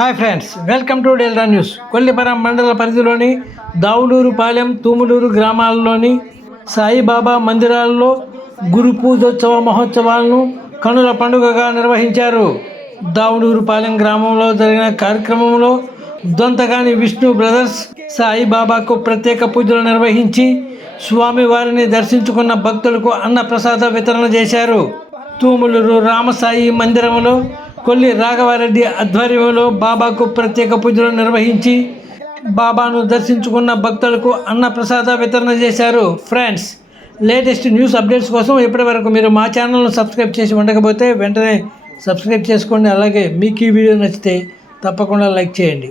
Hi friends welcome to Delta news. Kollipara మండల పరిధిలోని దావులూరు పాలెం తూములూరు గ్రామాల్లోని సాయిబాబా మందిరాల్లో గురు పూజోత్సవ మహోత్సవాలను కనుల పండుగగా నిర్వహించారు. దావులూరు పాలెం గ్రామంలో జరిగిన కార్యక్రమంలో దొంతగాని విష్ణు బ్రదర్స్ సాయిబాబాకు ప్రత్యేక పూజలు నిర్వహించి స్వామివారిని దర్శించుకున్న భక్తులకు అన్నప్రసాద వితరణ చేశారు. తూములూరు రామసాయి మందిరంలో కొల్లి రాఘవారెడ్డి ఆధ్వర్యంలో బాబాకు ప్రత్యేక పూజలు నిర్వహించి బాబాను దర్శించుకున్న భక్తులకు అన్నప్రసాద వితరణ చేశారు. ఫ్రెండ్స్ లేటెస్ట్ న్యూస్ అప్డేట్స్ కోసం ఇప్పటి వరకు మీరు మా ఛానల్ను సబ్స్క్రైబ్ చేసి ఉండకపోతే వెంటనే సబ్స్క్రైబ్ చేసుకోండి. అలాగే మీకు ఈ వీడియో నచ్చితే తప్పకుండా లైక్ చేయండి.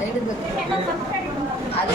அது